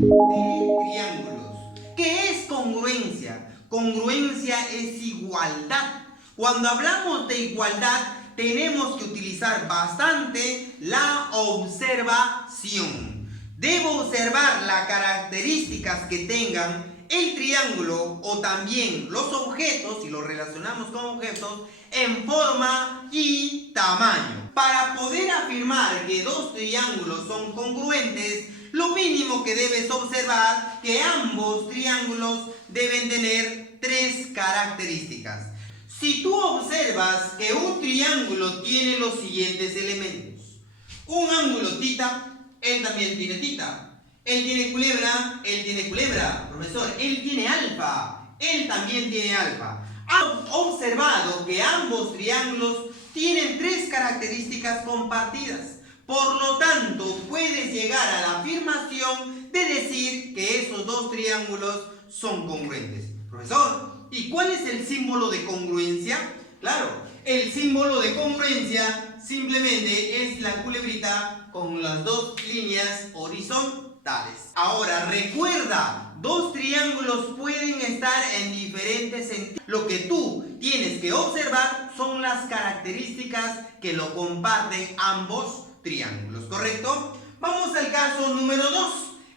de triángulos. ¿Qué es congruencia? Congruencia es igualdad. Cuando hablamos de igualdad, tenemos que utilizar bastante la observación. Debo observar las características que tengan el triángulo o también los objetos, si los relacionamos con objetos, en forma y tamaño. Para poder afirmar que dos triángulos son congruentes, lo mínimo que debes observar que ambos triángulos deben tener tres características. Si tú observas que un triángulo tiene los siguientes elementos: un ángulo tita, él también tiene tita. Él tiene culebra, él tiene culebra. Profesor, él tiene alfa, él también tiene alfa. Han observado que ambos triángulos tienen tres características compartidas. Por lo tanto, puedes llegar a la afirmación de decir que esos dos triángulos son congruentes. Profesor, ¿y cuál es el símbolo de congruencia? Claro, el símbolo de congruencia simplemente es la culebrita con las dos líneas horizontales. Ahora, recuerda, dos triángulos pueden estar en diferentes sentidos. Lo que tú tienes que observar son las características que lo comparten ambos triángulos, ¿correcto? Vamos al caso número 2.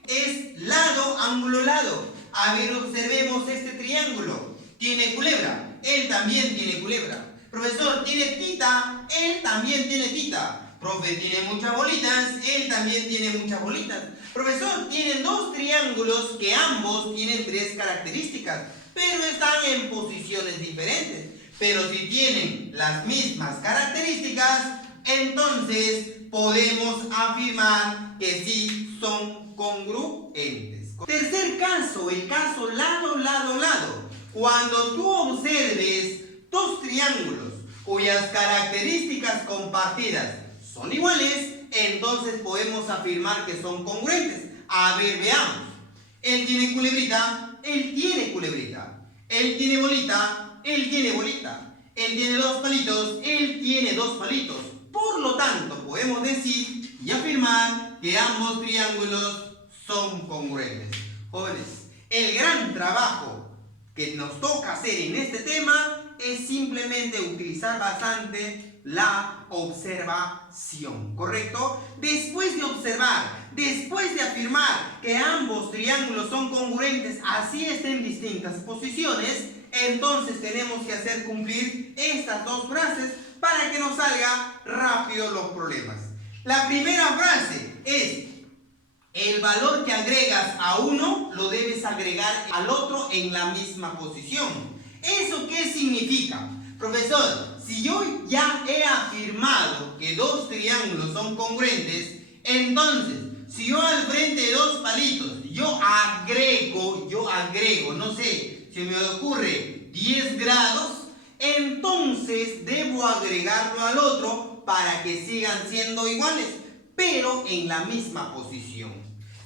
Es lado, ángulo, lado. A ver, observemos este triángulo. Tiene culebra, él también tiene culebra. Profesor, tiene tita, él también tiene tita. Profe, tiene muchas bolitas, él también tiene muchas bolitas. Profesor, tienen dos triángulos que ambos tienen tres características, pero están en posiciones diferentes. Pero si tienen las mismas características, entonces podemos afirmar que sí son congruentes. Tercer caso, el caso lado, lado, lado. Cuando tú observes dos triángulos cuyas características compartidas son iguales, entonces podemos afirmar que son congruentes. A ver, veamos. Él tiene culebrita, él tiene culebrita. Él tiene bolita, él tiene bolita. Él tiene dos palitos, él tiene dos palitos. Por lo tanto, podemos decir y afirmar que ambos triángulos son congruentes. Jóvenes, el gran trabajo que nos toca hacer en este tema es simplemente utilizar bastante la observación, ¿correcto? Después de observar, después de afirmar que ambos triángulos son congruentes, así estén en distintas posiciones, entonces tenemos que hacer cumplir estas dos frases para que nos salga rápido los problemas. La primera frase es: el valor que agregas a uno lo debes agregar al otro en la misma posición. ¿Eso qué significa? Profesor, si yo ya he afirmado que dos triángulos son congruentes, entonces, si yo al frente de dos palitos, yo agrego, no sé, se me ocurre 10 grados, entonces debo agregarlo al otro para que sigan siendo iguales, pero en la misma posición.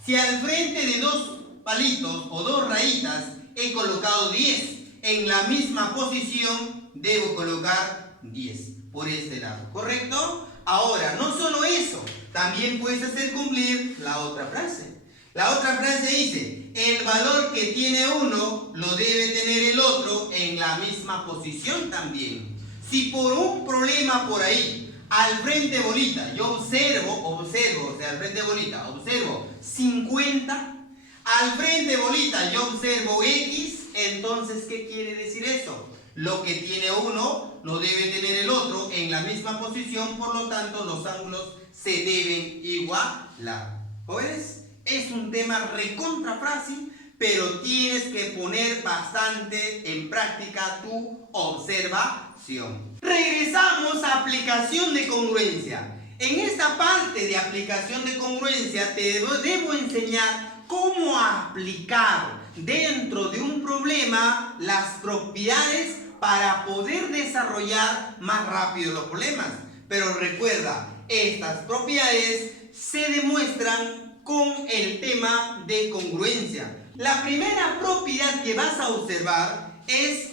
Si al frente de dos palitos o dos rayitas he colocado 10, en la misma posición debo colocar 10 por este lado, ¿correcto? Ahora, no solo eso, también puedes hacer cumplir la otra frase. La otra frase dice: el valor que tiene uno lo debe tener el otro en la misma posición también. Si por un problema por ahí, al frente bolita, yo observo, o sea, al frente bolita, observo 50, al frente bolita yo observo X, entonces, ¿qué quiere decir eso? Lo que tiene uno lo debe tener el otro en la misma posición, por lo tanto, los ángulos se deben igualar. ¿Jóvenes? Es un tema recontra fácil, pero tienes que poner bastante en práctica tu observación. Regresamos a aplicación de congruencia. En esta parte de aplicación de congruencia te debo enseñar cómo aplicar dentro de un problema las propiedades para poder desarrollar más rápido los problemas. Pero recuerda, estas propiedades se demuestran con el tema de congruencia. La primera propiedad que vas a observar es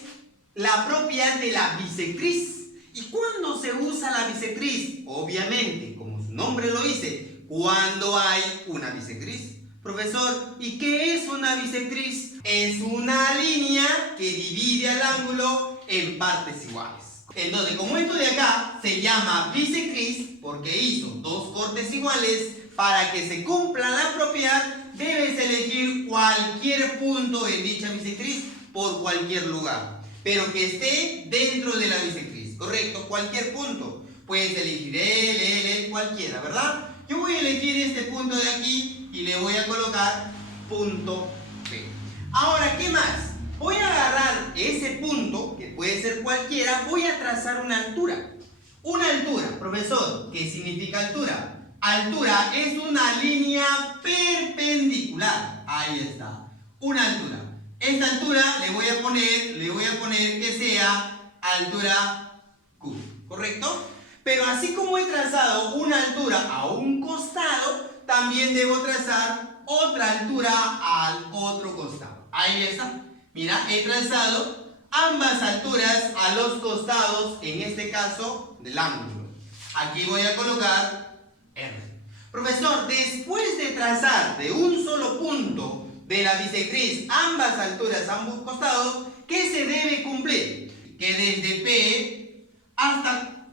la propiedad de la bisectriz. ¿Y cuándo se usa la bisectriz? Obviamente, como su nombre lo dice, cuando hay una bisectriz. Profesor, ¿y qué es una bisectriz? Es una línea que divide al ángulo en partes iguales. Entonces, como esto de acá se llama bisectriz porque hizo dos cortes iguales, para que se cumpla la propiedad debes elegir cualquier punto en dicha bisectriz por cualquier lugar, pero que esté dentro de la bisectriz, ¿correcto? Cualquier punto. Puedes elegir L, cualquiera, ¿verdad? Yo voy a elegir este punto de aquí y le voy a colocar punto P. Ahora, ¿qué más? Voy a agarrar ese punto, que puede ser cualquiera, voy a trazar una altura. Una altura, profesor, ¿qué significa altura? Altura es una línea perpendicular. Ahí está. Una altura. Esta altura le voy a poner que sea altura Q, ¿correcto? Pero así como he trazado una altura a un costado, también debo trazar otra altura al otro costado. Ahí está. Mira, he trazado ambas alturas a los costados, en este caso, del ángulo. Aquí voy a colocar R. Profesor, después de trazar de un solo punto de la bisectriz ambas alturas, ambos costados, ¿qué se debe cumplir? Que desde P hasta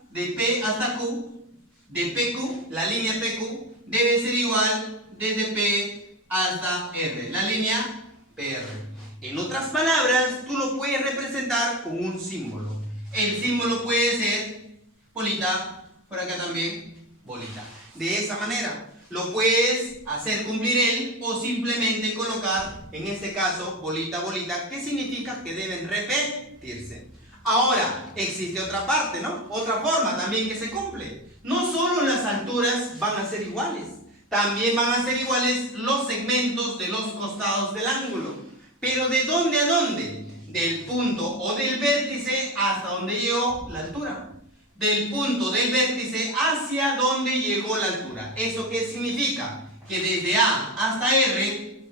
Q, de PQ, la línea PQ, debe ser igual desde P hasta R, la línea PR. En otras palabras, tú lo puedes representar con un símbolo. El símbolo puede ser bolita, por acá también bolita. De esa manera, lo puedes hacer cumplir él o simplemente colocar, en este caso, bolita, bolita, que significa que deben repetirse. Ahora, existe otra parte, ¿no? Otra forma también que se cumple. No solo las alturas van a ser iguales, también van a ser iguales los segmentos de los costados del ángulo. Pero ¿de dónde a dónde? Del punto o del vértice hasta donde llegó la altura. Del punto del vértice hacia donde llegó la altura. ¿Eso qué significa? Que desde A hasta R,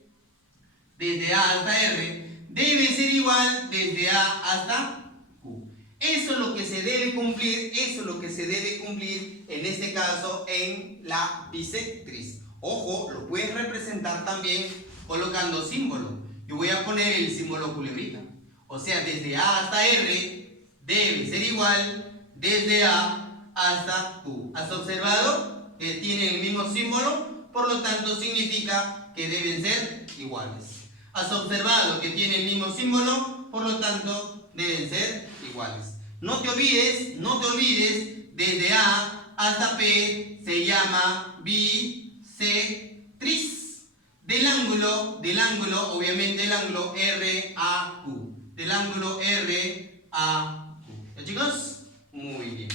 debe ser igual desde A hasta Q. Eso es lo que se debe cumplir, en este caso en la bisectriz. Ojo, lo puedes representar también colocando símbolo. Yo voy a poner el símbolo culebrita. O sea, desde A hasta R debe ser igual desde A hasta Q. ¿Has observado que tienen el mismo símbolo? Por lo tanto, significa que deben ser iguales. ¿Has observado que tienen el mismo símbolo? Por lo tanto, deben ser iguales. No te olvides, desde A hasta P se llama bisectriz. Del ángulo, obviamente el ángulo RAQ. Del ángulo RAQ. ¿Ya, chicos? Muy bien.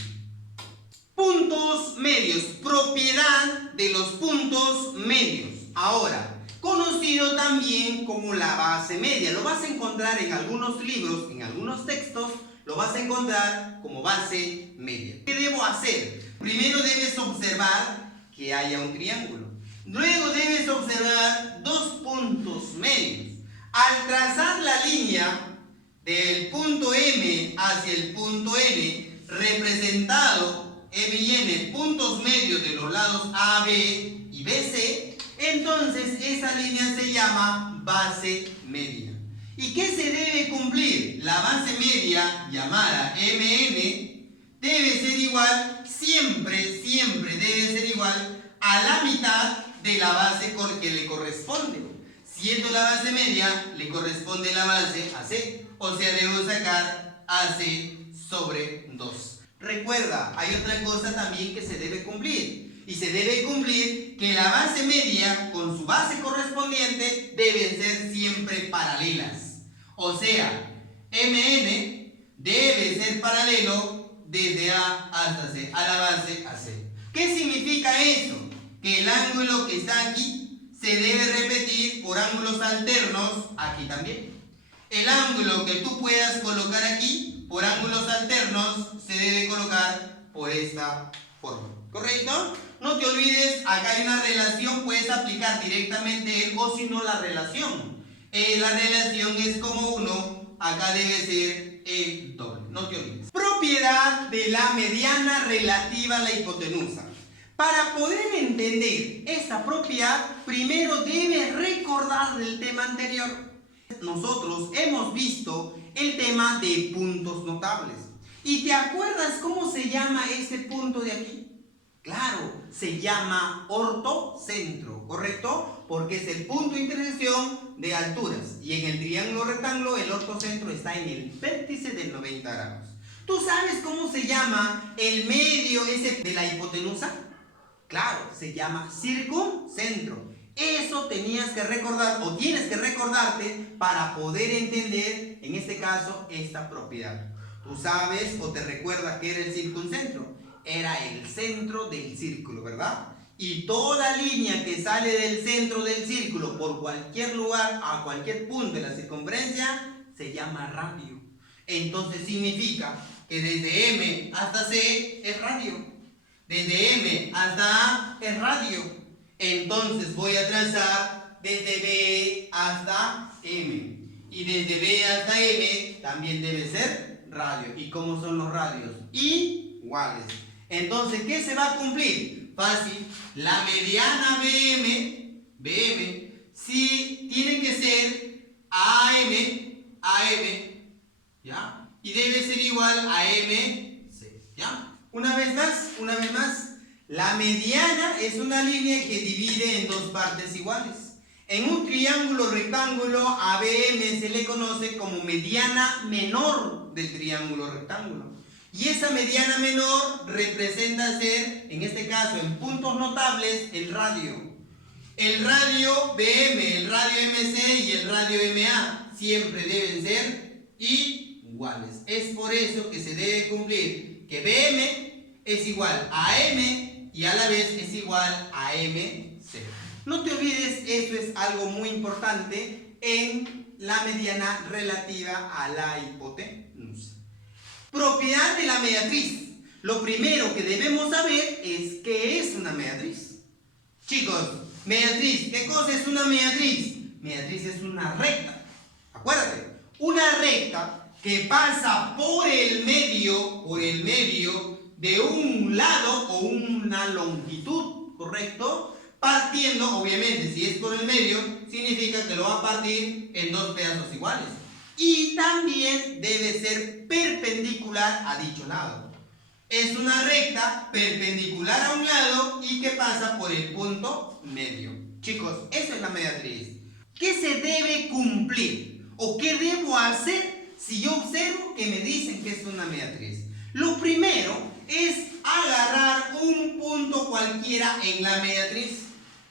Puntos medios. Propiedad de los puntos medios. Ahora, conocido también como la base media. Lo vas a encontrar en algunos libros, en algunos textos, lo vas a encontrar como base media. ¿Qué debo hacer? Primero debes observar que haya un triángulo. Luego debes observar dos puntos medios. Al trazar la línea del punto M hacia el punto N, representado M y N, puntos medios de los lados AB y BC, entonces esa línea se llama base media. ¿Y qué se debe cumplir? La base media, llamada MN, debe ser igual, siempre debe ser igual a la mitad de la base que le corresponde. Siendo la base media, le corresponde la base AC. O sea, debo sacar AC sobre 2. Recuerda, hay otra cosa también que se debe cumplir. Y se debe cumplir que la base media con su base correspondiente deben ser siempre paralelas. O sea, MN debe ser paralelo desde A hasta C, a la base AC. ¿Qué significa eso? Que el ángulo que está aquí se debe repetir por ángulos alternos aquí también. El ángulo que tú puedas colocar aquí por ángulos alternos se debe colocar por esta forma. ¿Correcto? No te olvides, acá hay una relación, puedes aplicar directamente el o si no la relación. La relación es como 1, acá debe ser el doble. No te olvides. Propiedad de la mediana relativa a la hipotenusa. Para poder entender esta esta propiedad, primero debes recordar del tema anterior. Nosotros hemos visto el tema de puntos notables. ¿Y te acuerdas cómo se llama ese punto de aquí? Claro, se llama ortocentro, ¿correcto? Porque es el punto de intersección de alturas. Y en el triángulo rectángulo el ortocentro está en el vértice de 90 grados. ¿Tú sabes cómo se llama el medio ese de la hipotenusa? Claro, se llama circuncentro. Eso tenías que recordar o tienes que recordarte para poder entender, en este caso, esta propiedad. ¿Tú sabes o te recuerdas qué era el circuncentro? Era el centro del círculo, ¿verdad? Y toda línea que sale del centro del círculo por cualquier lugar, a cualquier punto de la circunferencia, se llama radio. Entonces significa que desde M hasta C es radio. Desde M hasta A es radio. Entonces voy a trazar desde B hasta M. Y desde B hasta M también debe ser radio. ¿Y cómo son los radios? Iguales. Entonces, ¿qué se va a cumplir? Fácil. La mediana BM, sí tiene que ser AM, ¿ya? Y debe ser igual a MC, ¿ya? Una vez más, la mediana es una línea que divide en dos partes iguales. En un triángulo rectángulo, a BM se le conoce como mediana menor del triángulo rectángulo. Y esa mediana menor representa ser, en este caso, en puntos notables, el radio. El radio BM, el radio MC y el radio MA siempre deben ser iguales. Es por eso que se debe cumplir que BM es igual a M y a la vez es igual a MC. No te olvides, eso es algo muy importante en la mediana relativa a la hipotenusa. Propiedad de la mediatriz. Lo primero que debemos saber es qué es una mediatriz. Chicos, mediatriz, ¿qué cosa es una mediatriz? Mediatriz es una recta. Acuérdate, una recta que pasa por el medio de un lado o una longitud, ¿correcto? Partiendo, obviamente, si es por el medio, significa que lo va a partir en dos pedazos iguales. Y también debe ser perpendicular a dicho lado. Es una recta perpendicular a un lado y que pasa por el punto medio. Chicos, eso es la mediatriz. ¿Qué se debe cumplir? ¿O qué debo hacer si yo observo que me dicen que es una mediatriz? Lo primero es agarrar un punto cualquiera en la mediatriz.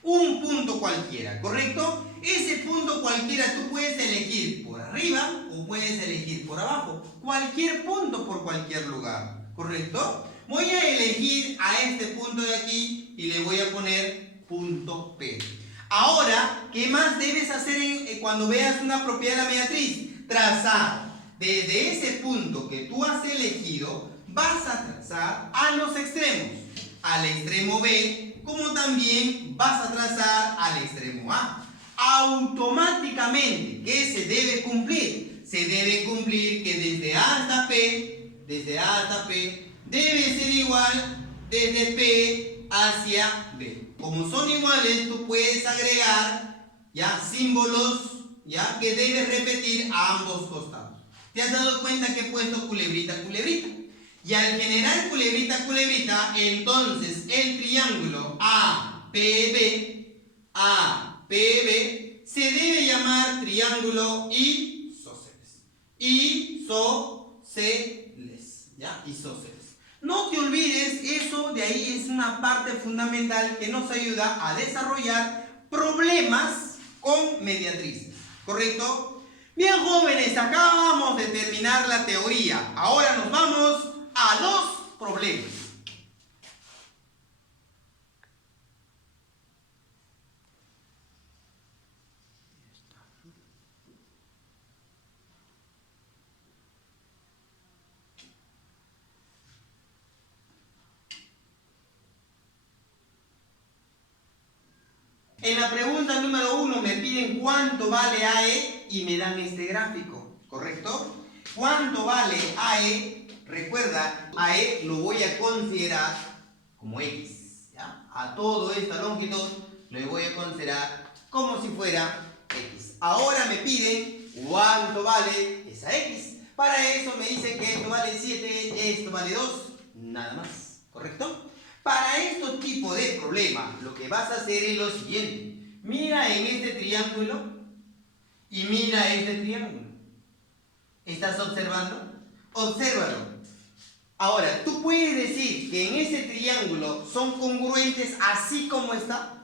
Un punto cualquiera, ¿correcto? Ese punto cualquiera tú puedes elegir por arriba o puedes elegir por abajo. Cualquier punto por cualquier lugar, ¿correcto? Voy a elegir a este punto de aquí y le voy a poner punto P. Ahora, ¿qué más debes hacer cuando veas una propiedad de la mediatriz? Trazar desde ese punto que tú has elegido, vas a trazar a los extremos. Al extremo B, como también vas a trazar al extremo A. Automáticamente, ¿qué se debe cumplir? Se debe cumplir que desde A hasta P, debe ser igual desde P hacia B. Como son iguales, tú puedes agregar ya símbolos ya que debes repetir a ambos costados. ¿Te has dado cuenta que he puesto culebrita, culebrita? Y al generar culebrita, culebrita, entonces el triángulo APB se debe llamar triángulo isósceles. ¿Ya? Isósceles. No te olvides, eso de ahí es una parte fundamental que nos ayuda a desarrollar problemas con mediatrices. ¿Correcto? Bien, jóvenes, acabamos de terminar la teoría. Ahora nos vamos a los problemas. En la pregunta número 1 me piden cuánto vale AE y me dan este gráfico, ¿correcto? ¿Cuánto vale AE? Recuerda, AE lo voy a considerar como X, ¿ya? A toda esta longitud lo voy a considerar como si fuera x. Ahora me piden cuánto vale esa x. Para eso me dicen que esto vale 7, esto vale 2, nada más, ¿correcto? Para este tipo de problema, lo que vas a hacer es lo siguiente. Mira en este triángulo y mira este triángulo. ¿Estás observando? Obsérvalo. Ahora, ¿tú puedes decir que en ese triángulo son congruentes así como está?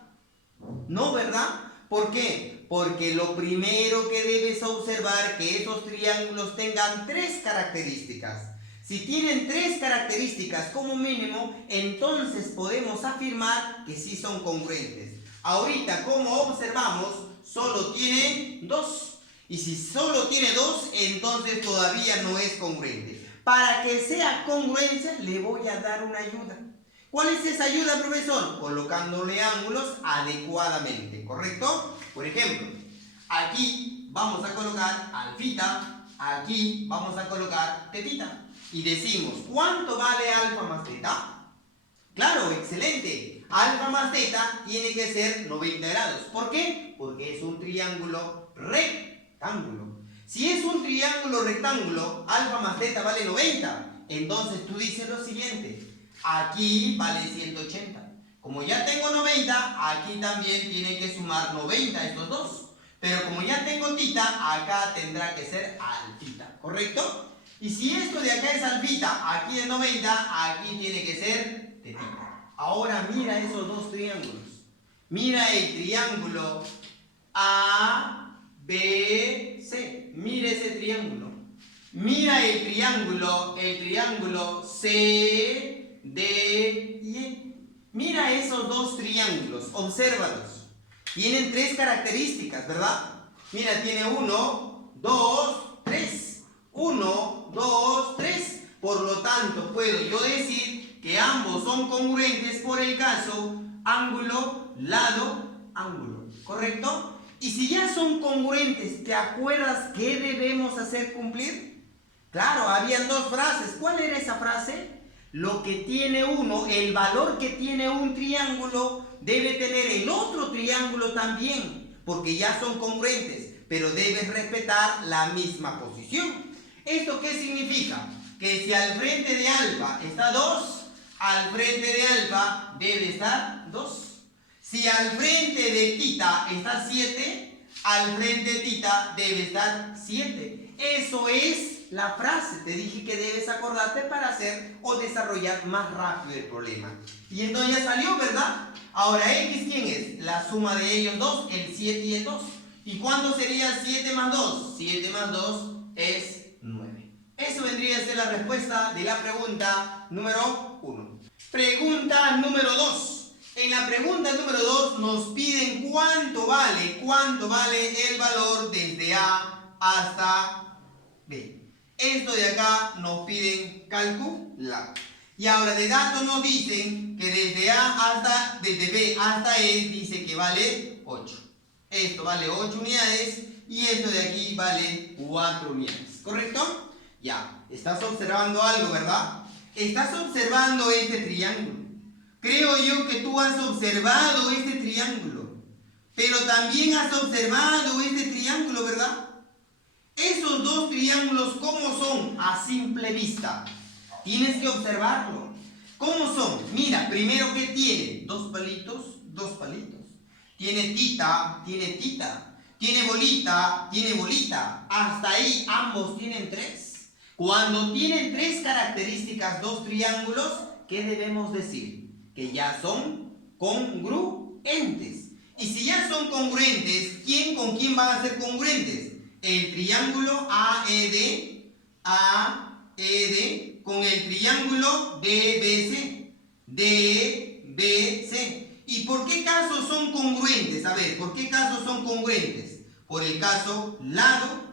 No, ¿verdad? ¿Por qué? Porque lo primero que debes observar es que esos triángulos tengan 3 características. Si tienen 3 características como mínimo, entonces podemos afirmar que sí son congruentes. Ahorita, como observamos, solo tiene 2. Y si solo tiene 2, entonces todavía no es congruente. Para que sea congruencia, le voy a dar una ayuda. ¿Cuál es esa ayuda, profesor? Colocándole ángulos adecuadamente, ¿correcto? Por ejemplo, aquí vamos a colocar alfita, aquí vamos a colocar tetita. Y decimos, ¿cuánto vale alfa más teta? Claro, excelente. Alfa más teta tiene que ser 90 grados. ¿Por qué? Porque es un triángulo rectángulo. Si es un triángulo rectángulo, alfa más teta vale 90. Entonces tú dices lo siguiente. Aquí vale 180. Como ya tengo 90, aquí también tienen que sumar 90 estos dos. Pero como ya tengo tita, acá tendrá que ser alfita, ¿correcto? Y si esto de acá es alfita, aquí es 90, aquí tiene que ser tetita. Ahora mira esos dos triángulos. Mira el triángulo A, B, C. Mira ese triángulo. Mira el triángulo C, D y E. Mira esos dos triángulos, obsérvalos. Tienen 3 características, ¿verdad? Mira, tiene 1, 2, 3. 1, 2, 3. Por lo tanto, puedo yo decir que ambos son congruentes por el caso ángulo, lado, ángulo. ¿Correcto? Y si ya son congruentes, ¿te acuerdas qué debemos hacer cumplir? Claro, habían 2 frases. ¿Cuál era esa frase? Lo que tiene uno, el valor que tiene un triángulo, debe tener el otro triángulo también, porque ya son congruentes, pero debes respetar la misma posición. ¿Esto qué significa? Que si al frente de alfa está 2, al frente de alfa debe estar 2. Si al frente de tita está 7, al frente de tita debe estar 7. Eso es la frase. Te dije que debes acordarte para hacer o desarrollar más rápido el problema. Y entonces ya salió, ¿verdad? Ahora, ¿x quién es? La suma de ellos dos, el 7 y el 2. ¿Y cuánto sería 7 más 2? 7 más 2 es 9. Eso vendría a ser la respuesta de la pregunta número 1. Pregunta número 2. En la pregunta número 2 nos piden cuánto vale el valor desde A hasta B. Esto de acá nos piden calcular. Y ahora de datos nos dicen que desde B hasta E dice que vale 8. Esto vale 8 unidades y esto de aquí vale 4 unidades. ¿Correcto? Ya, estás observando algo, ¿verdad? Estás observando este triángulo. Creo yo que tú has observado este triángulo. Pero también has observado este triángulo, ¿verdad? Esos dos triángulos, ¿cómo son? A simple vista. Tienes que observarlo. ¿Cómo son? Mira, primero, ¿qué tiene? 2 palitos, 2 palitos. Tiene tita, tiene tita. Tiene bolita, tiene bolita. Hasta ahí ambos tienen 3. Cuando tienen 3 características, 2 triángulos, ¿qué debemos decir? Que ya son congruentes. Y si ya son congruentes, ¿quién con quién van a ser congruentes? El triángulo AED con el triángulo DBC. ¿Y por qué casos son congruentes? A ver, ¿por qué casos son congruentes? Por el caso lado,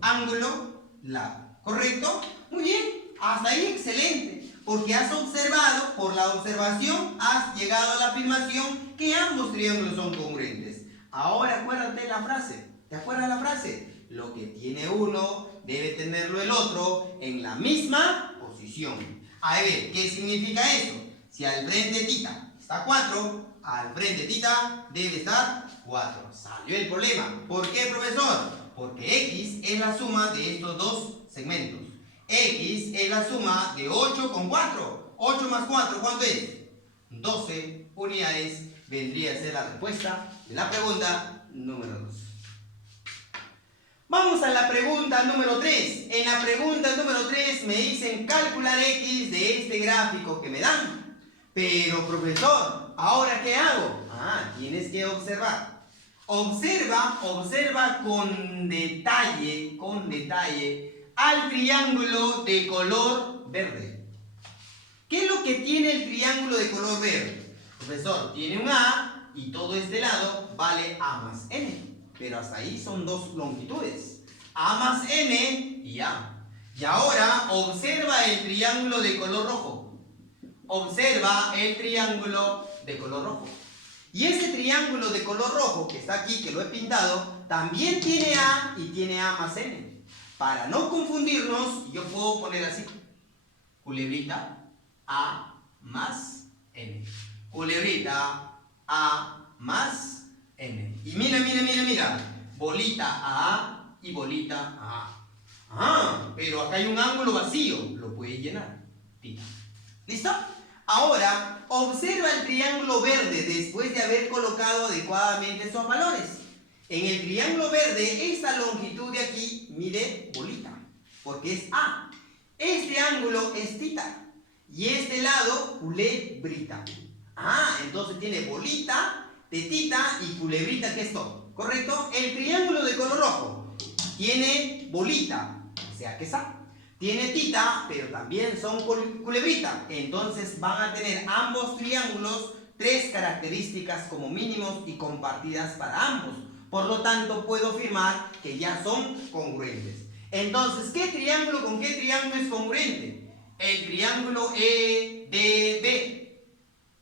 ángulo, lado. ¿Correcto? Muy bien, hasta ahí excelente. Porque has observado, por la observación, has llegado a la afirmación que ambos triángulos son congruentes. Ahora acuérdate la frase. ¿Te acuerdas la frase? Lo que tiene uno debe tenerlo el otro en la misma posición. A ver, ¿qué significa eso? Si al frente de tita está 4, al frente de tita debe estar 4. Salió el problema. ¿Por qué, profesor? Porque x es la suma de estos dos segmentos. X es la suma de 8 con 4. 8 más 4, ¿cuánto es? 12 unidades. Vendría a ser la respuesta de la pregunta número 2. Vamos a la pregunta número 3. En la pregunta número 3 me dicen calcular x de este gráfico que me dan. Pero, profesor, ¿ahora qué hago? Tienes que observar. Observa con detalle al triángulo de color verde. ¿Qué es lo que tiene el triángulo de color verde? Profesor, tiene un A y todo este lado vale A más N. Pero hasta ahí son dos longitudes. A más N y A. Y ahora observa el triángulo de color rojo. Observa el triángulo de color rojo. Y ese triángulo de color rojo que está aquí, que lo he pintado, también tiene A y tiene A más N. Para no confundirnos, yo puedo poner así. Culebrita, A más N. Culebrita, A más N. Y mira. Bolita A y bolita A. Pero acá hay un ángulo vacío. Lo puede llenar. Tita. ¿Listo? Ahora, observa el triángulo verde después de haber colocado adecuadamente esos valores. En el triángulo verde, esta longitud de aquí, mire, bolita, porque es A. Este ángulo es tita. Y este lado, culebrita. Entonces tiene bolita, tetita y culebrita, que es todo. ¿Correcto? El triángulo de color rojo tiene bolita, o sea que es A. Tiene tita, pero también son culebrita. Entonces van a tener ambos triángulos 3 características como mínimos y compartidas para ambos. Por lo tanto, puedo afirmar que ya son congruentes. Entonces, ¿qué triángulo con qué triángulo es congruente? El triángulo EDB.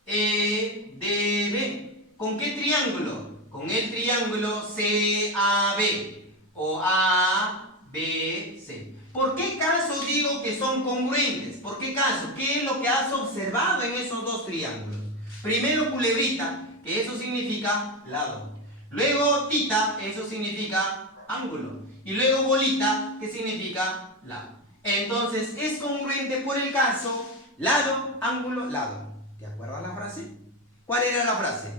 EDB. ¿Con qué triángulo? Con el triángulo CAB o ABC. ¿Por qué caso digo que son congruentes? ¿Por qué caso? ¿Qué es lo que has observado en esos dos triángulos? Primero culebrita, que eso significa lado. Luego tita, eso significa ángulo. Y luego bolita, que significa lado. Entonces es congruente por el caso lado, ángulo, lado. ¿Te acuerdas la frase? ¿Cuál era la frase?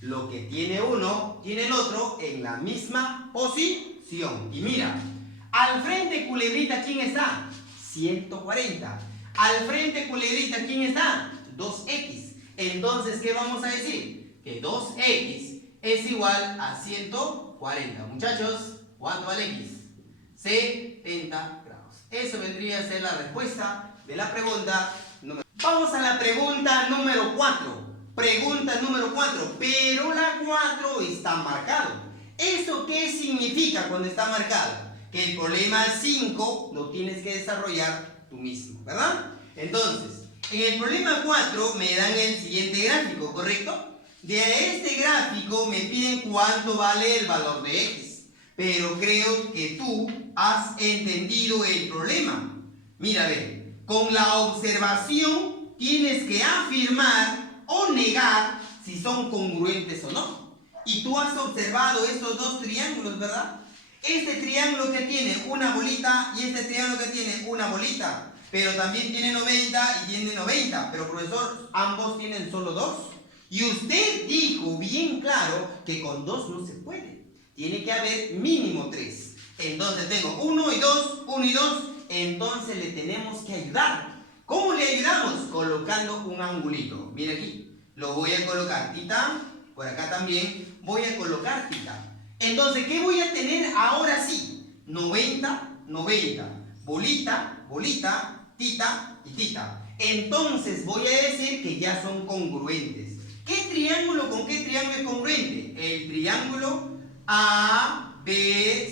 Lo que tiene uno, tiene el otro en la misma posición. Y mira, al frente culebrita, ¿quién está? 140. Al frente culebrita, ¿quién está? 2x. Entonces, ¿qué vamos a decir? Que 2x es igual a 140. Muchachos, ¿cuánto vale x? 70 grados. Eso vendría a ser la respuesta de la pregunta número 4. Vamos a la pregunta número 4. Pregunta número 4. Pero la 4 está marcado. ¿Eso qué significa cuando está marcado? Que el problema 5 lo tienes que desarrollar tú mismo, ¿verdad? Entonces, en el problema 4 me dan el siguiente gráfico, ¿correcto? De este gráfico me piden cuánto vale el valor de x. Pero creo que tú has entendido el problema. Mira, ve, con la observación tienes que afirmar o negar si son congruentes o no. Y tú has observado estos dos triángulos, ¿verdad? Este triángulo que tiene una bolita y este triángulo que tiene una bolita. Pero también tiene 90 y tiene 90. Pero, profesor, ambos tienen solo 2. Y usted dijo bien claro que con 2 no se puede. Tiene que haber mínimo 3. Entonces tengo 1 y 2, 1 y 2. Entonces le tenemos que ayudar. ¿Cómo le ayudamos? Colocando un angulito. Mira aquí. Lo voy a colocar tita. Por acá también voy a colocar tita. Entonces, ¿qué voy a tener ahora sí? 90, 90. Bolita, bolita, tita y tita. Entonces voy a decir que ya son congruentes. ¿Qué triángulo con qué triángulo es congruente? El triángulo ABC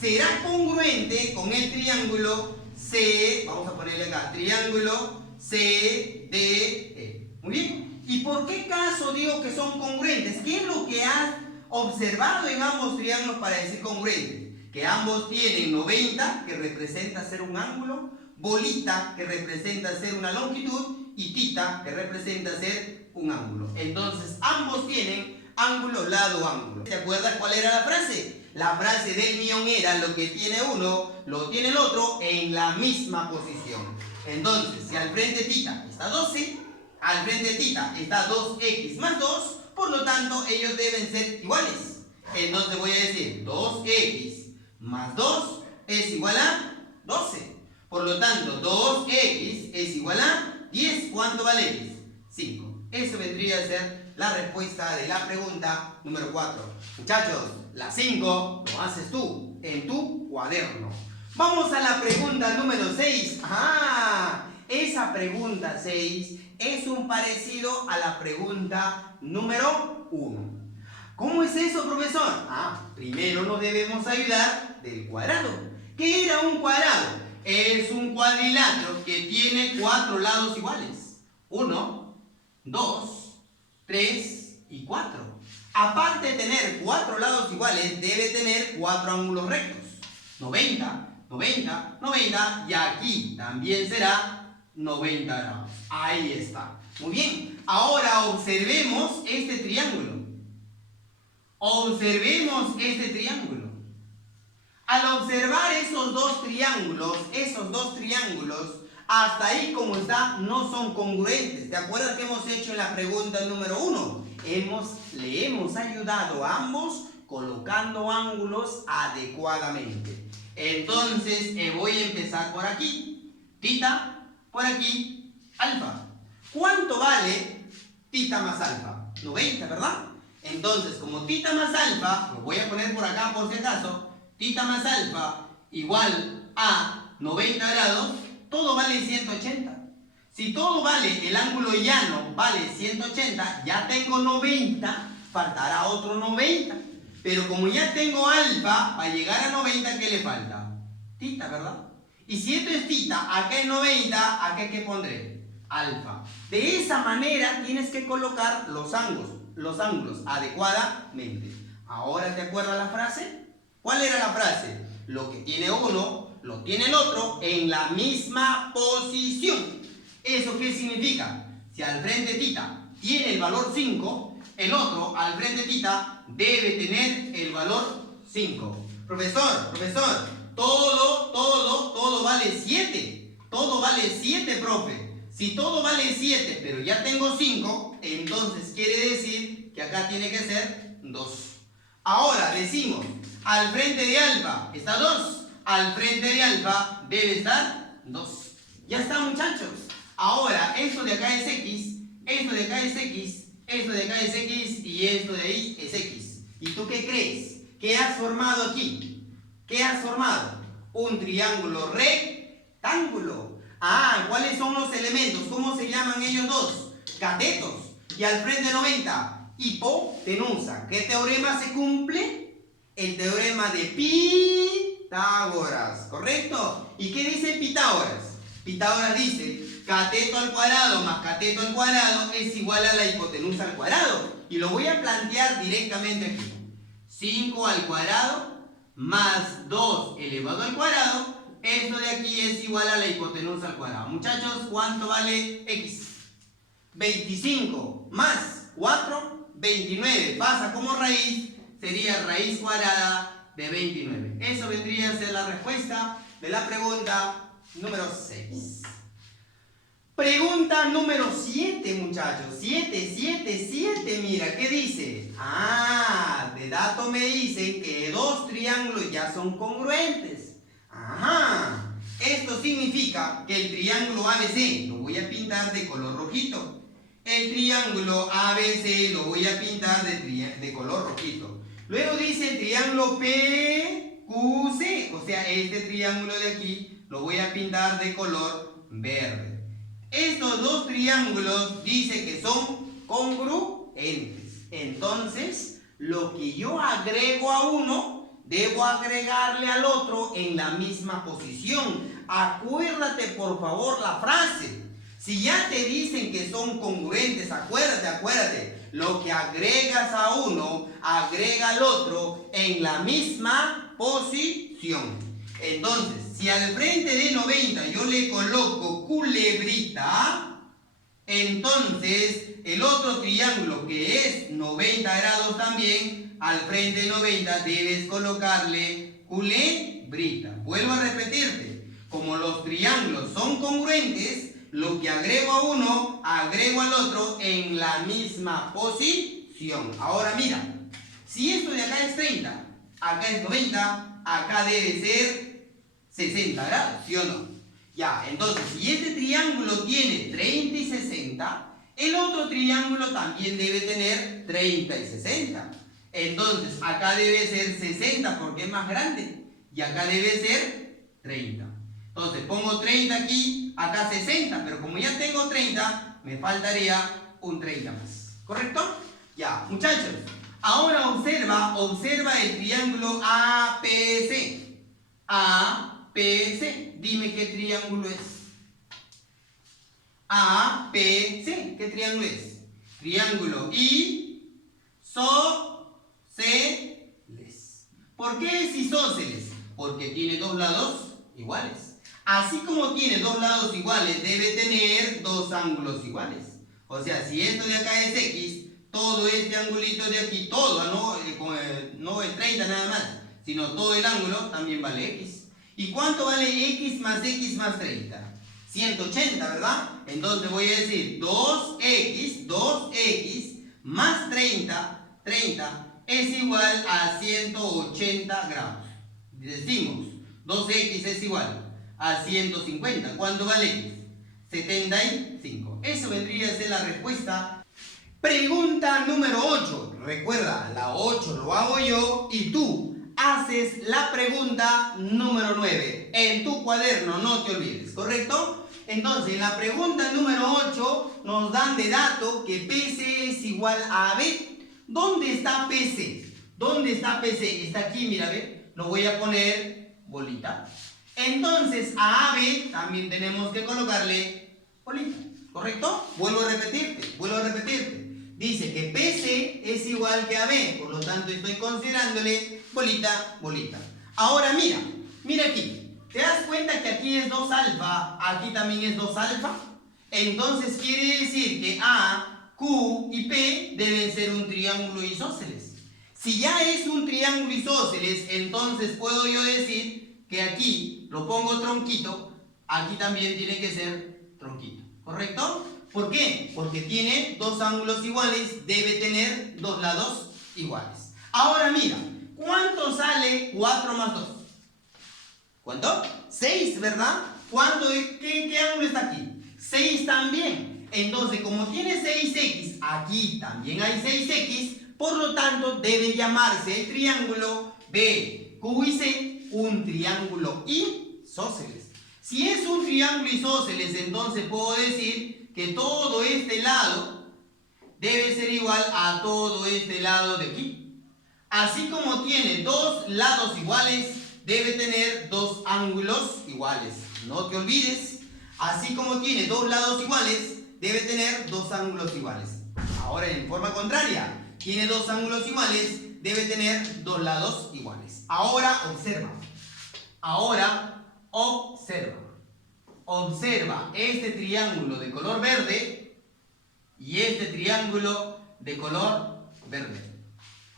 será congruente con el triángulo C. Vamos a ponerle acá, triángulo CDE. Muy bien. ¿Y por qué caso digo que son congruentes? ¿Qué es lo que has observado en ambos triángulos para decir congruentes? Que ambos tienen 90, que representa ser un ángulo, bolita, que representa ser una longitud, y tita, que representa ser un ángulo. Entonces, ambos tienen ángulo, lado, ángulo. ¿Te acuerdas cuál era la frase? La frase del millón era: lo que tiene uno, lo tiene el otro en la misma posición. Entonces, si al frente de θ está 12, al frente de θ está 2x más 2, por lo tanto, ellos deben ser iguales. Entonces voy a decir 2x más 2 es igual a 12. Por lo tanto, 2x es igual a 10. ¿Cuánto vale x? 5. Eso vendría a ser la respuesta de la pregunta número 4. Muchachos, la 5 lo haces tú en tu cuaderno. Vamos a la pregunta número 6. Esa pregunta 6 es un parecido a la pregunta número 1. ¿Cómo es eso, profesor? Primero nos debemos ayudar del cuadrado. ¿Qué era un cuadrado? Es un cuadrilátero que tiene 4 lados iguales. 1, 2, 3 y 4. Aparte de tener 4 lados iguales, debe tener 4 ángulos rectos. 90, 90, 90 y aquí también será 90 grados. Ahí está. Muy bien. Ahora observemos este triángulo. Observemos este triángulo. Al observar esos dos triángulos, hasta ahí como está, no son congruentes. ¿Te acuerdas que hemos hecho en la pregunta número 1? Le hemos ayudado a ambos colocando ángulos adecuadamente. Entonces, voy a empezar por aquí. θ, por aquí, alfa. ¿Cuánto vale θ más alfa? 90, ¿verdad? Entonces, como θ más alfa, lo voy a poner por acá por si acaso, θ más alfa igual a 90 grados, todo vale 180. Si todo vale, el ángulo llano vale 180, ya tengo 90, faltará otro 90. Pero como ya tengo alfa, para llegar a 90, ¿qué le falta? θ, ¿verdad? Y si esto es θ, acá es 90, ¿acá qué pondré? Alfa. De esa manera tienes que colocar los ángulos adecuadamente. ¿Ahora te acuerdas la frase? ¿Cuál era la frase? Lo que tiene uno, lo tiene el otro en la misma posición. ¿Eso qué significa? Si al frente θ tiene el valor 5, el otro al frente θ debe tener el valor 5. Profesor, todo vale 7. Todo vale 7, profe. Si todo vale 7, pero ya tengo 5, entonces quiere decir que acá tiene que ser 2. Ahora decimos, al frente de alfa está 2, al frente de alfa debe estar 2. Ya está, muchachos. Ahora, esto de acá es x, esto de acá es x, esto de acá es x y esto de ahí es x. ¿Y tú qué crees? ¿Qué has formado aquí? ¿Qué has formado? Un triángulo rectángulo. ¿Cuáles son los elementos? ¿Cómo se llaman ellos dos? Catetos. Y al frente 90, hipotenusa. ¿Qué teorema se cumple? El teorema de Pitágoras, ¿correcto? ¿Y qué dice Pitágoras? Pitágoras dice, cateto al cuadrado más cateto al cuadrado es igual a la hipotenusa al cuadrado. Y lo voy a plantear directamente aquí. 5 al cuadrado más 2 elevado al cuadrado, esto de aquí es igual a la hipotenusa al cuadrado. Muchachos, ¿cuánto vale x? 25 más 4, 29. Pasa como raíz, sería raíz cuadrada de 29. Eso vendría a ser la respuesta de la pregunta número 6. Pregunta número 7, muchachos. 7. Mira, ¿qué dice? De dato me dicen que dos triángulos ya son congruentes. Esto significa que el triángulo ABC lo voy a pintar de color rojito. El triángulo ABC lo voy a pintar de color rojito. Luego dice el triángulo PQC. O sea, este triángulo de aquí lo voy a pintar de color verde. Estos dos triángulos dice que son congruentes. Entonces, lo que yo agrego a uno, debo agregarle al otro en la misma posición. Acuérdate, por favor, la frase. Si ya te dicen que son congruentes, acuérdate. Lo que agregas a uno, agrega al otro en la misma posición. Entonces, si al frente de 90 yo le coloco culebrita, Entonces, el otro triángulo que es 90 grados también, al frente de 90 debes colocarle culebrita. Vuelvo a repetirte, como los triángulos son congruentes, lo que agrego a uno, agrego al otro en la misma posición. Ahora mira, si esto de acá es 30, acá es 90, acá debe ser 60 grados, ¿sí o no? Ya, entonces, si este triángulo tiene 30 y 60, el otro triángulo también debe tener 30 y 60. Entonces, acá debe ser 60 porque es más grande. Y acá debe ser 30. Entonces, pongo 30 aquí, acá 60. Pero como ya tengo 30, me faltaría un 30 más. ¿Correcto? Ya, muchachos. Ahora observa el triángulo APC. APC. Dime qué triángulo es. APC. ¿Qué triángulo es? Triángulo isósceles. ¿Por qué es isósceles? Porque tiene dos lados iguales. Así como tiene dos lados iguales, debe tener dos ángulos iguales. O sea, si esto de acá es X, todo este angulito de aquí, todo, no el 30 nada más, sino todo el ángulo también vale X. ¿Y cuánto vale X más 30? 180, ¿verdad? Entonces voy a decir 2X más 30 es igual a 180 grados. Decimos, 2X es igual a 150. ¿Cuánto vale X? 75. Eso vendría a ser la respuesta. Pregunta número 8. Recuerda, la 8 lo hago yo y tú haces la pregunta número 9 en tu cuaderno, no te olvides, ¿correcto? Entonces, en la pregunta número 8 nos dan de dato que PC es igual a AB. ¿Dónde está PC? ¿Dónde está PC? Está aquí, mira, ve. Lo voy a poner bolita. Entonces, a AB también tenemos que colocarle bolita, ¿correcto? Vuelvo a repetirte. Dice que PC es igual que AB, por lo tanto estoy considerándole bolita. Ahora mira aquí. ¿Te das cuenta que aquí es 2 alfa, aquí también es 2 alfa? Entonces quiere decir que A, Q y P deben ser un triángulo isósceles. Si ya es un triángulo isósceles, entonces puedo yo decir que aquí lo pongo tronquito, aquí también tiene que ser tronquito, ¿correcto? ¿Por qué? Porque tiene dos ángulos iguales, debe tener dos lados iguales. Ahora mira, ¿cuánto sale 4 más 2? ¿Cuánto? 6, ¿verdad? ¿Qué ángulo está aquí? 6 también. Entonces, como tiene 6x, aquí también hay 6x, por lo tanto, debe llamarse el triángulo B, Q y C un triángulo isósceles. Si es un triángulo isósceles, entonces puedo decir que todo este lado debe ser igual a todo este lado de aquí. Así como tiene dos lados iguales, debe tener dos ángulos iguales. No te olvides, así como tiene dos lados iguales, debe tener dos ángulos iguales. Ahora, en forma contraria, tiene dos ángulos iguales, debe tener dos lados iguales. Ahora observa. Observa este triángulo de color verde y este triángulo de color verde.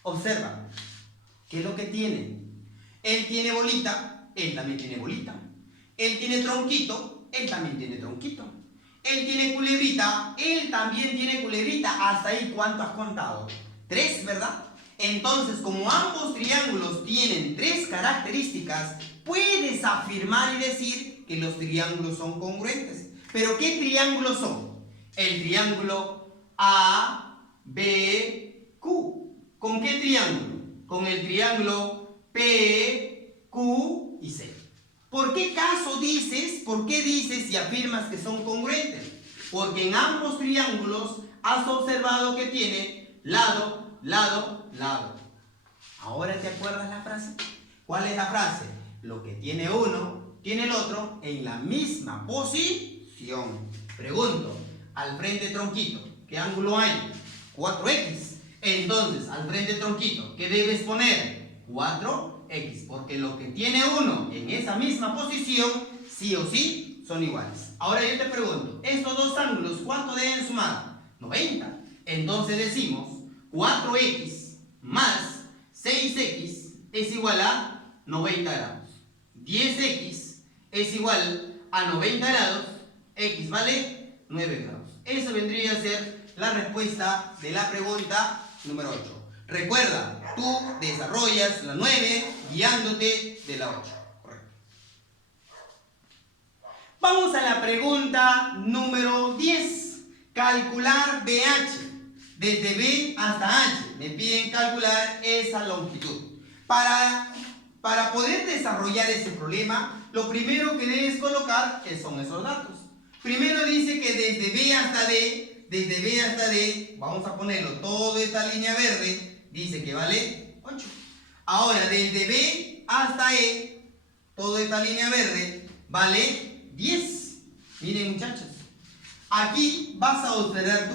Observa. ¿Qué es lo que tiene? Él tiene bolita, él también tiene bolita. Él tiene tronquito, él también tiene tronquito. Él tiene culebrita, él también tiene culebrita. Hasta ahí, ¿cuánto has contado? 3, ¿verdad? Entonces, como ambos triángulos tienen 3 características, puedes afirmar y decir que los triángulos son congruentes. ¿Pero qué triángulos son? El triángulo A, B, Q. ¿Con qué triángulo? Con el triángulo P, Q y C. ¿Por qué dices y afirmas que son congruentes? Porque en ambos triángulos has observado que tiene lado. ¿Ahora te acuerdas la frase? ¿Cuál es la frase? Lo que tiene uno, tiene el otro en la misma posición. Pregunto, al frente tronquito, ¿qué ángulo hay? 4x. Entonces, al frente tronquito, ¿qué debes poner? 4x, porque lo que tiene uno en esa misma posición sí o sí son iguales. Ahora yo te pregunto, estos dos ángulos, ¿cuánto deben sumar? 90. Entonces decimos 4x más 6x es igual a 90 grados. 10x es igual a 90 grados, x vale 9 grados. Eso vendría a ser la respuesta de la pregunta número 8. Recuerda, tú desarrollas la 9 guiándote de la 8. Correcto. Vamos a la pregunta número 10. Calcular BH. Desde B hasta H. Me piden calcular esa longitud. Para poder desarrollar ese problema, lo primero que debes colocar son esos datos. Primero dice que desde B hasta D, vamos a ponerlo, toda esta línea verde, dice que vale 8. Ahora, desde B hasta E, toda esta línea verde, vale 10. Miren, muchachos, aquí vas a observar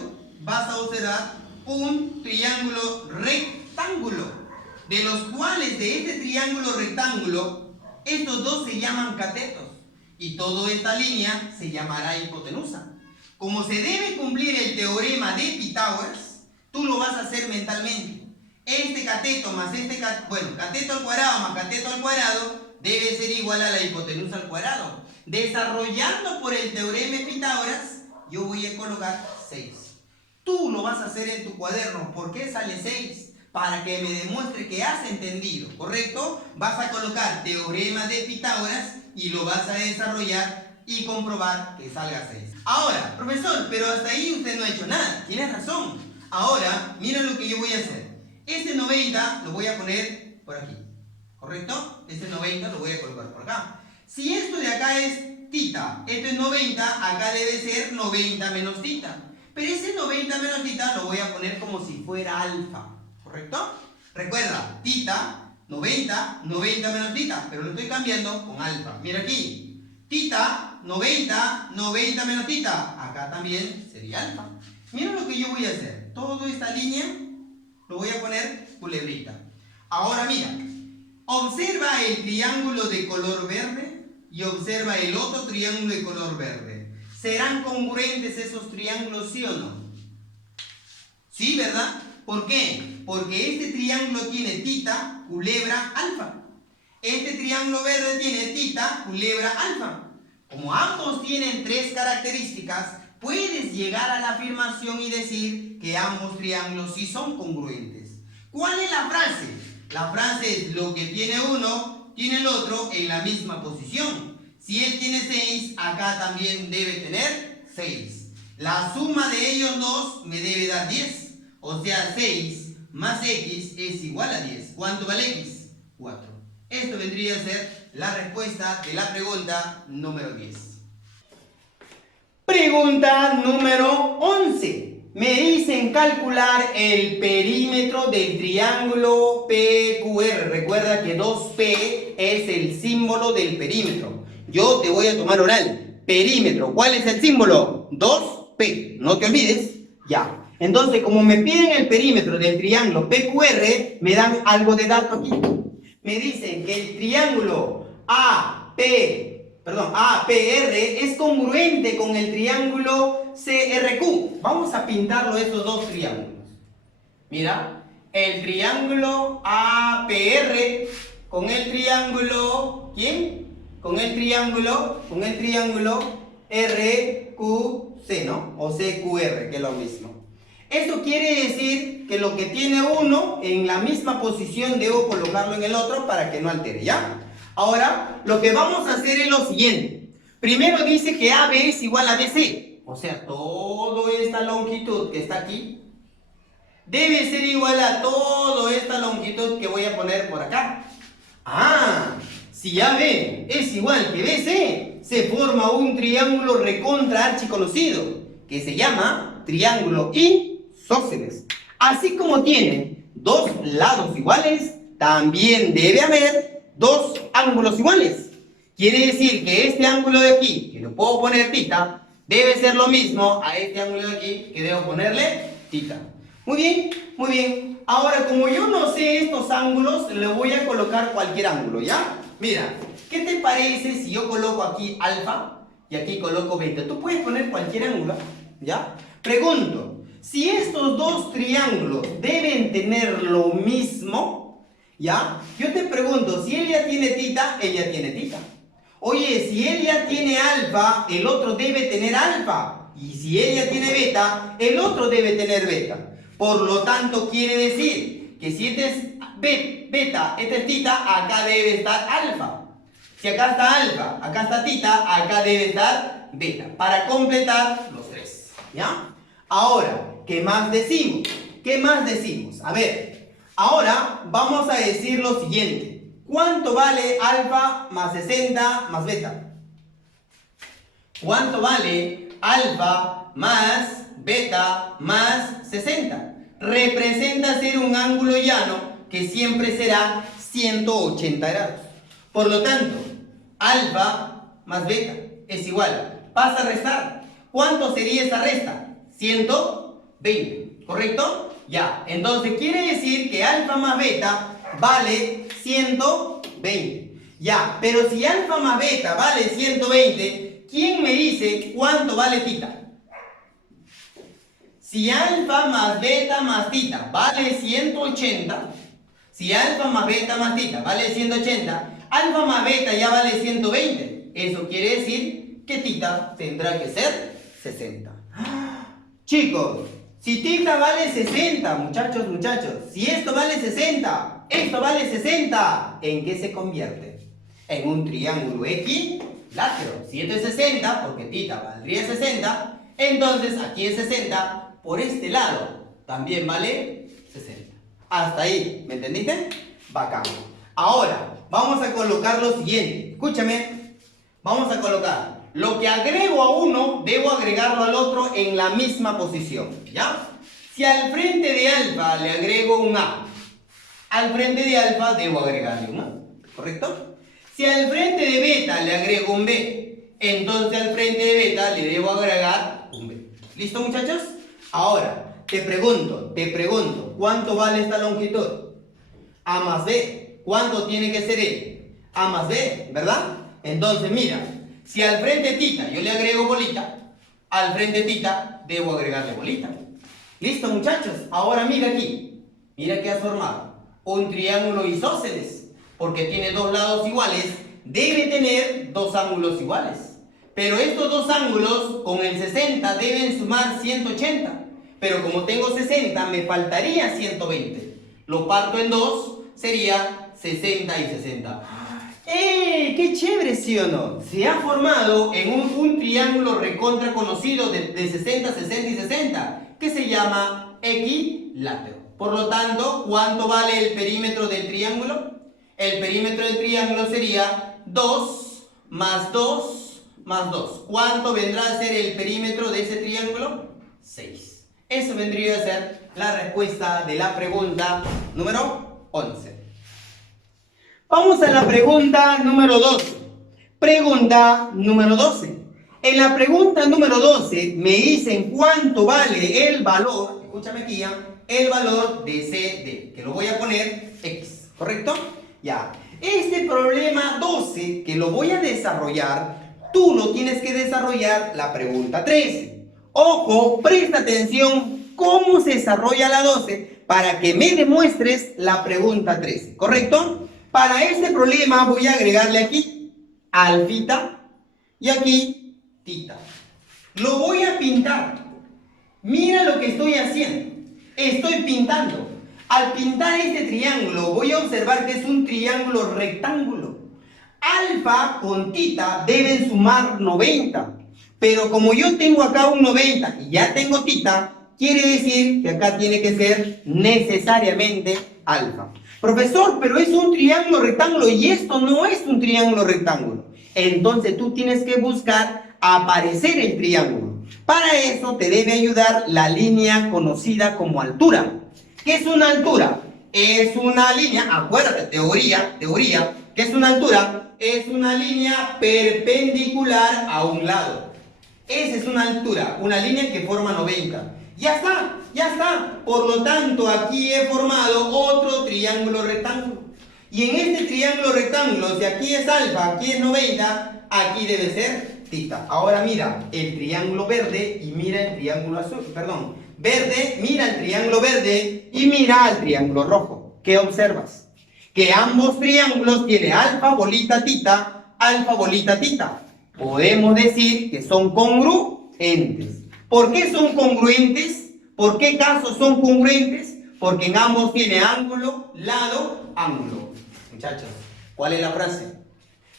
un triángulo rectángulo, de los cuales de este triángulo rectángulo, estos dos se llaman catetos, y toda esta línea se llamará hipotenusa. Como se debe cumplir el teorema de Pitágoras, tú lo vas a hacer mentalmente. Este cateto más cateto al cuadrado más cateto al cuadrado debe ser igual a la hipotenusa al cuadrado. Desarrollando por el teorema de Pitágoras, yo voy a colocar 6. Tú lo vas a hacer en tu cuaderno. ¿Por qué sale 6? Para que me demuestre que has entendido, ¿correcto? Vas a colocar teorema de Pitágoras y lo vas a desarrollar y comprobar que salga 6. Ahora, profesor, pero hasta ahí usted no ha hecho nada. Tienes razón. Ahora, mira lo que yo voy a hacer. Este 90 lo voy a poner por aquí, ¿correcto? Este 90 lo voy a colocar por acá. Si esto de acá es tita, esto es 90, acá debe ser 90 menos tita. Pero ese 90 menos tita lo voy a poner como si fuera alfa, ¿correcto? Recuerda, tita, 90 menos tita, pero lo estoy cambiando con alfa. Mira aquí, tita, 90 menos tita, acá también sería alfa. Mira lo que yo voy a hacer. Toda esta línea lo voy a poner culebrita. Ahora mira, observa el triángulo de color verde y observa el otro triángulo de color verde. ¿Serán congruentes esos triángulos, sí o no? Sí, ¿verdad? ¿Por qué? Porque este triángulo tiene tita, culebra, alfa. Este triángulo verde tiene tita, culebra, alfa. Como ambos tienen 3 características, puedes llegar a la afirmación y decir que ambos triángulos sí son congruentes. ¿Cuál es la frase? La frase es: lo que tiene uno, tiene el otro en la misma posición. Si él tiene 6, acá también debe tener 6. La suma de ellos dos me debe dar 10. O sea, 6 más x es igual a 10. ¿Cuánto vale x? 4. Esto vendría a ser la respuesta de la pregunta número 10. Pregunta número 11. Me dicen calcular el perímetro del triángulo PQR. Recuerda que 2P es el símbolo del perímetro. Yo te voy a tomar oral. Perímetro. ¿Cuál es el símbolo? 2P. No te olvides. Ya. Entonces, como me piden el perímetro del triángulo PQR, me dan algo de dato aquí. Me dicen que el triángulo APR es congruente con el triángulo CRQ. Vamos a pintarlo estos dos triángulos. Mira, el triángulo APR con el triángulo, ¿quién? Con el triángulo RQC, ¿no? O CQR, que es lo mismo. Esto quiere decir que lo que tiene uno en la misma posición debo colocarlo en el otro para que no altere, ¿ya? Ahora, lo que vamos a hacer es lo siguiente. Primero dice que AB es igual a BC. O sea, toda esta longitud que está aquí debe ser igual a toda esta longitud que voy a poner por acá. Ah, si AB es igual que BC, se forma un triángulo recontra archiconocido que se llama triángulo isósceles. Así como tiene dos lados iguales, también debe haber dos ángulos iguales. Quiere decir que este ángulo de aquí, que lo puedo poner tita, debe ser lo mismo a este ángulo de aquí, que debo ponerle tita. Muy bien, muy bien. Ahora, como yo no sé estos ángulos, le voy a colocar cualquier ángulo, ¿ya? Mira, ¿qué te parece si yo coloco aquí alfa y aquí coloco beta? Tú puedes poner cualquier ángulo, ¿ya? Pregunto, si estos dos triángulos deben tener lo mismo, ¿ya? Yo te pregunto, si él ya tiene tita, ella tiene tita. Oye, si él ya tiene alfa, el otro debe tener alfa. Y si ella tiene beta, el otro debe tener beta. Por lo tanto, quiere decir que si este es beta, este es tita, acá debe estar alfa. Si acá está alfa, acá está tita, acá debe estar beta. Para completar los tres, ¿ya? Ahora, ¿qué más decimos? ¿Qué más decimos? A ver, ahora vamos a decir lo siguiente. ¿Cuánto vale alfa más 60 más beta? ¿Cuánto vale alfa más beta más 60? Representa ser un ángulo llano que siempre será 180 grados. Por lo tanto, alfa más beta es igual. Pasa a restar. ¿Cuánto sería esa resta? 120, ¿correcto? Ya, entonces quiere decir que alfa más beta vale 120. Ya, pero si alfa más beta vale 120, ¿quién me dice cuánto vale tita? Si alfa más beta más tita vale 180, si alfa más beta más tita vale 180, alfa más beta ya vale 120. Eso quiere decir que tita tendrá que ser 60. Chicos, si tita vale 60, muchachos, si esto vale 60, esto vale 60, ¿en qué se convierte? En un triángulo equilátero. Si esto es 60, porque tita valdría 60, entonces aquí es 60, por este lado también vale 60. Hasta ahí, ¿me entendiste? Bacán. Ahora, vamos a colocar lo siguiente. Escúchame, vamos a colocar. Lo que agrego a uno, debo agregarlo al otro en la misma posición, ¿ya? Si al frente de alfa le agrego un A, al frente de alfa debo agregarle un A, ¿correcto? Si al frente de beta le agrego un B, entonces al frente de beta le debo agregar un B. ¿Listo, muchachos? Ahora, te pregunto, ¿cuánto vale esta longitud? A más B. ¿Cuánto tiene que ser E? A más B, ¿verdad? Entonces, mira. Si al frente tita yo le agrego bolita, al frente tita debo agregarle bolita. ¿Listo, muchachos? Ahora mira aquí. Mira que has formado un triángulo isósceles. Porque tiene dos lados iguales, debe tener dos ángulos iguales. Pero estos dos ángulos con el 60 deben sumar 180. Pero como tengo 60, me faltaría 120. Lo parto en dos, sería 60 y 60. ¡Qué chévere, sí o no! Se ha formado en un triángulo recontra conocido de 60, 60 y 60, que se llama equilátero. Por lo tanto, ¿cuánto vale el perímetro del triángulo? El perímetro del triángulo sería 2 más 2 más 2. ¿Cuánto vendrá a ser el perímetro de ese triángulo? 6. Eso vendría a ser la respuesta de la pregunta número 11. Vamos a la pregunta número 12. Pregunta número 12. En la pregunta número 12 me dicen cuánto vale el valor, escúchame aquí ya, el valor de CD, que lo voy a poner X, ¿correcto? Ya. Este problema 12 que lo voy a desarrollar, tú lo tienes que desarrollar la pregunta 13. Ojo, presta atención cómo se desarrolla la 12 para que me demuestres la pregunta 13, ¿correcto? Para este problema voy a agregarle aquí alfita y aquí tita. Lo voy a pintar. Mira lo que estoy haciendo. Estoy pintando. Al pintar este triángulo voy a observar que es un triángulo rectángulo. Alfa con tita deben sumar 90. Pero como yo tengo acá un 90 y ya tengo tita, quiere decir que acá tiene que ser necesariamente alfa. Profesor, pero es un triángulo rectángulo y esto no es un triángulo rectángulo. Entonces tú tienes que buscar aparecer el triángulo. Para eso te debe ayudar la línea conocida como altura. ¿Qué es una altura? Es una línea, acuérdate, teoría, ¿qué es una altura? Es una línea perpendicular a un lado. Esa es una altura, una línea que forma 90. Ya está. Por lo tanto, aquí he formado otro triángulo rectángulo. Y en este triángulo rectángulo, si aquí es alfa, aquí es 90, aquí debe ser tita. Ahora mira el triángulo verde y mira el triángulo azul, perdón, verde, mira el triángulo verde y mira el triángulo rojo. ¿Qué observas? Que ambos triángulos tienen alfa, bolita, tita. Podemos decir que son congruentes. ¿Por qué son congruentes? ¿Por qué casos son congruentes? Porque en ambos tiene ángulo, lado, ángulo. Muchachos, ¿cuál es la frase?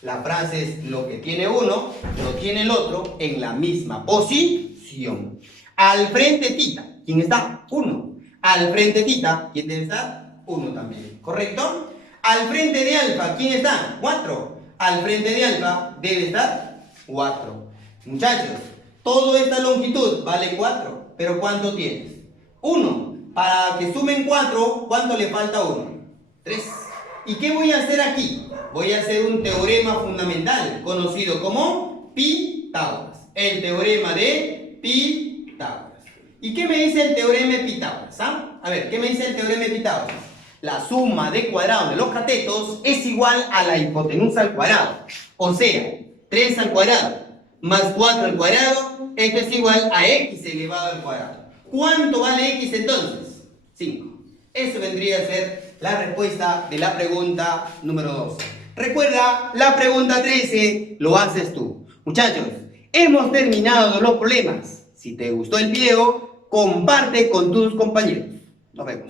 La frase es: lo que tiene uno, lo tiene el otro en la misma posición. Al frente tita, ¿quién está? 1. Al frente tita, ¿quién debe estar? 1 también, ¿correcto? Al frente de alfa, ¿quién está? 4. Al frente de alfa debe estar 4. Muchachos, toda esta longitud vale 4, pero ¿cuánto tienes? 1. Para que sumen 4, ¿cuánto le falta a 1? 3. ¿Y qué voy a hacer aquí? Voy a hacer un teorema fundamental, conocido como Pitágoras. El teorema de Pitágoras. ¿Y qué me dice el teorema de Pitágoras? A ver, ¿qué me dice el teorema de Pitágoras? La suma de cuadrados de los catetos es igual a la hipotenusa al cuadrado. O sea, 3 al cuadrado más 4 al cuadrado, esto es igual a x elevado al cuadrado. ¿Cuánto vale x entonces? 5. Eso vendría a ser la respuesta de la pregunta número 12. Recuerda, la pregunta 13 lo haces tú. Muchachos, hemos terminado los problemas. Si te gustó el video, comparte con tus compañeros. Nos vemos.